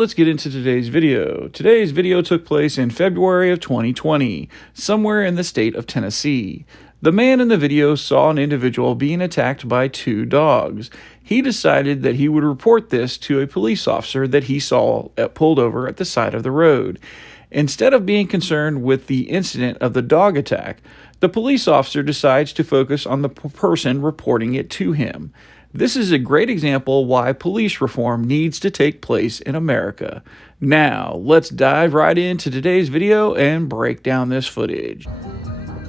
Let's get into today's video. Today's video took place in February of 2020, somewhere in the state of Tennessee. The man in the video saw an individual being attacked by two dogs. He decided that he would report this to a police officer that he saw pulled over at the side of the road. Instead of being concerned with the incident of the dog attack, the police officer decides to focus on the person reporting it to him. This is a great example why police reform needs to take place in America. Now, let's dive right into today's video and break down this footage.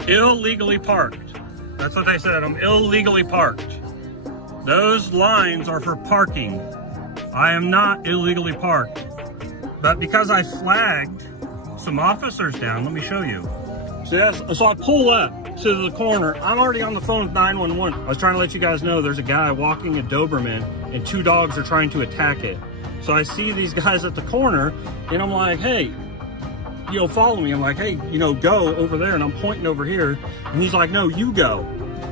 Illegally parked. That's what they said. I'm illegally parked. Those lines are for parking. I am not illegally parked. But because I flagged some officers down, let me show you. So I pull up to the corner. I'm already on the phone with 911. I was trying to let you guys know there's a guy walking a Doberman and two dogs are trying to attack it. So I see these guys at the corner and I'm like, hey, follow me. I'm like, hey, go over there. And I'm pointing over here. And he's like, no, you go.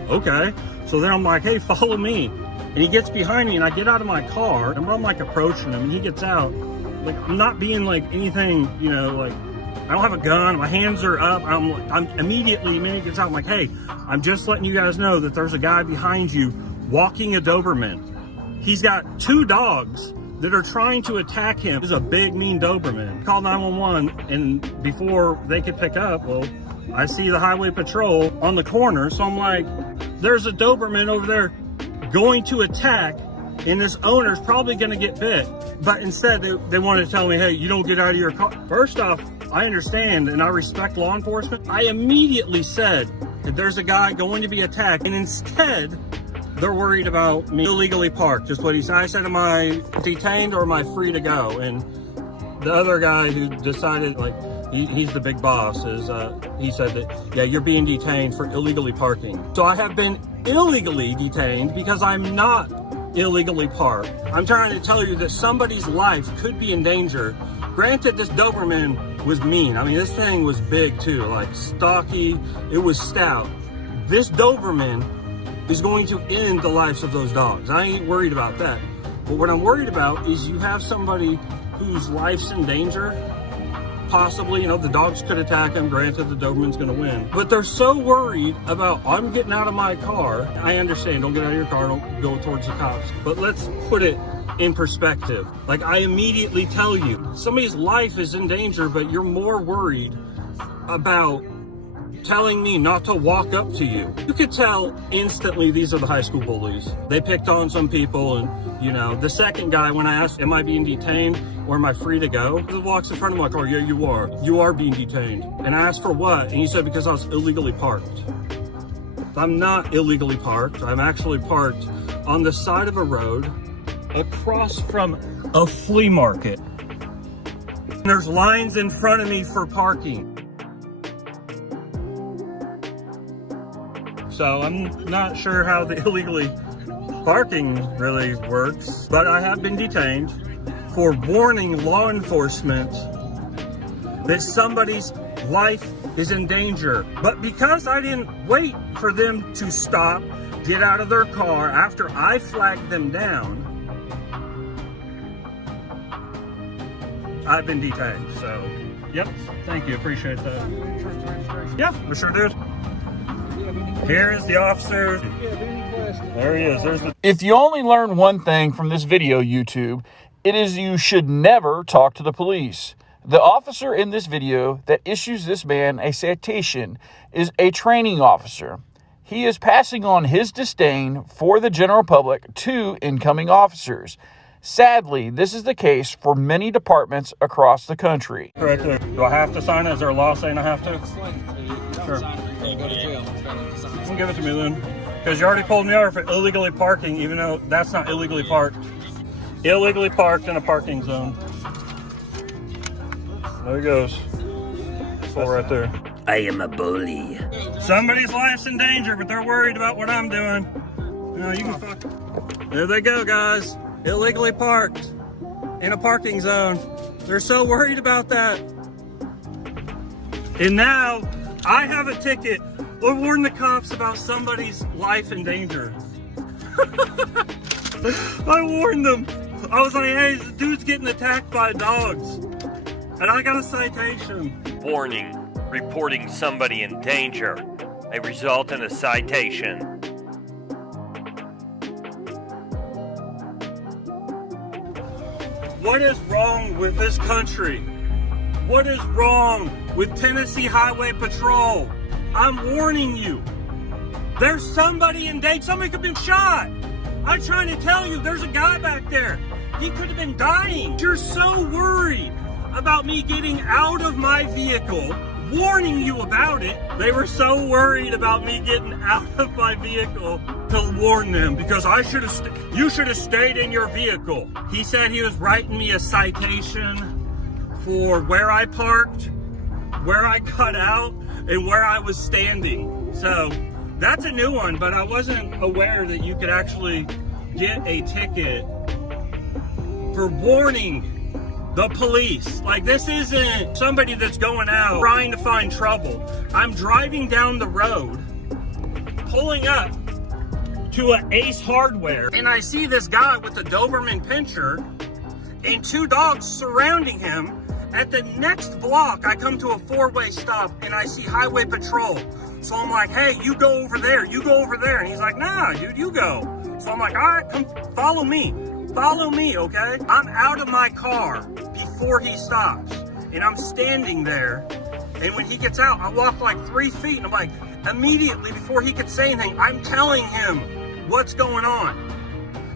Okay. So then I'm like, hey, follow me. And he gets behind me and I get out of my car and I'm like approaching him and he gets out. Like, I'm not being like anything, like, I don't have a gun, my hands are up. I'm immediately, the minute he gets out, I'm like, hey, I'm just letting you guys know that there's a guy behind you walking a Doberman. He's got two dogs that are trying to attack him. He's a big, mean Doberman. Called 911, and before they could pick up, well, I see the highway patrol on the corner. So I'm like, there's a Doberman over there going to attack, and this owner's probably gonna get bit. But instead, they wanted to tell me, hey, you don't get out of your car. First off, I understand and I respect law enforcement. I immediately said that there's a guy going to be attacked, and instead, they're worried about me illegally parked. Just what he said. I said, am I detained or am I free to go? And the other guy who decided, like, he's the big boss, he said that, yeah, you're being detained for illegally parking. So I have been illegally detained because I'm not illegally parked. I'm trying to tell you that somebody's life could be in danger. Granted, this Doberman was mean. I mean, this thing was big too, like stocky. It was stout. This Doberman is going to end the lives of those dogs. I ain't worried about that. But what I'm worried about is you have somebody whose life's in danger. Possibly, the dogs could attack him. Granted, the Doberman's gonna win. But they're so worried about, I'm getting out of my car. I understand, don't get out of your car, don't go towards the cops. But let's put it in perspective. Like, I immediately tell you, somebody's life is in danger, but you're more worried about telling me not to walk up to you. You could tell instantly these are the high school bullies. They picked on some people, and the second guy, when I asked, am I being detained or am I free to go? He walks in front of my car, yeah, you are. You are being detained. And I asked for what? And he said, because I was illegally parked. I'm not illegally parked. I'm actually parked on the side of a road across from a flea market. And there's lines in front of me for parking. So I'm not sure how the illegally parking really works, but I have been detained for warning law enforcement that somebody's life is in danger. But because I didn't wait for them to stop, get out of their car after I flagged them down, I've been detained. So, yep, thank you, appreciate that. Yeah, we sure did. Here is the officer. There he is. If you only learn one thing from this video, YouTube, it is you should never talk to the police. The officer in this video that issues this man a citation is a training officer. He is passing on his disdain for the general public to incoming officers. Sadly, this is the case for many departments across the country. Right there. Do I have to sign it? Is there a law saying I have to? Sure. Well, give it to me then. Because you already pulled me over for illegally parking, even though that's not illegally parked. Illegally parked in a parking zone. There he goes. Full right there. I am a bully. Somebody's life's in danger, but they're worried about what I'm doing. You can fuck. There they go, guys. Illegally parked in a parking zone. They're so worried about that. And now I have a ticket. Or warn the cops about somebody's life in danger. I warned them. I was like, hey, the dude's getting attacked by dogs. And I got a citation. Warning, reporting somebody in danger may result in a citation. What is wrong with this country? What is wrong with Tennessee Highway Patrol? I'm warning you. There's somebody in danger. Somebody could have been shot. I'm trying to tell you, there's a guy back there. He could have been dying. You're so worried about me getting out of my vehicle, warning you about it. They were so worried about me getting out of my vehicle to warn them because you should have stayed in your vehicle. He said he was writing me a citation for where I parked, where I got out, and where I was standing. So that's a new one, but I wasn't aware that you could actually get a ticket for warning the police. Like, this isn't somebody that's going out trying to find trouble. I'm driving down the road, pulling up to an Ace Hardware, and I see this guy with a Doberman Pinscher and 2 dogs surrounding him. At the next block, I come to a 4-way stop and I see Highway Patrol. So I'm like, hey, you go over there, you go over there. And he's like, nah, dude, you go. So I'm like, all right, come follow me. Follow me, okay? I'm out of my car before he stops. And I'm standing there. And when he gets out, I walk like 3 feet. And I'm like, immediately before he could say anything, I'm telling him what's going on.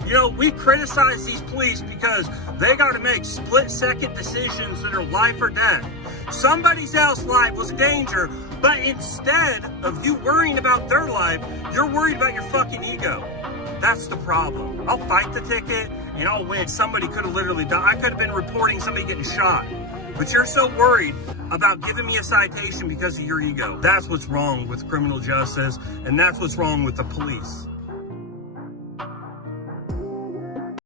You know, we criticize these police because they got to make split-second decisions that are life or death. Somebody else's life was a danger, but instead of you worrying about their life, you're worried about your fucking ego. That's the problem. I'll fight the ticket and I'll win. Somebody could have literally died. I could have been reporting somebody getting shot. But you're so worried about giving me a citation because of your ego. That's what's wrong with criminal justice, and that's what's wrong with the police.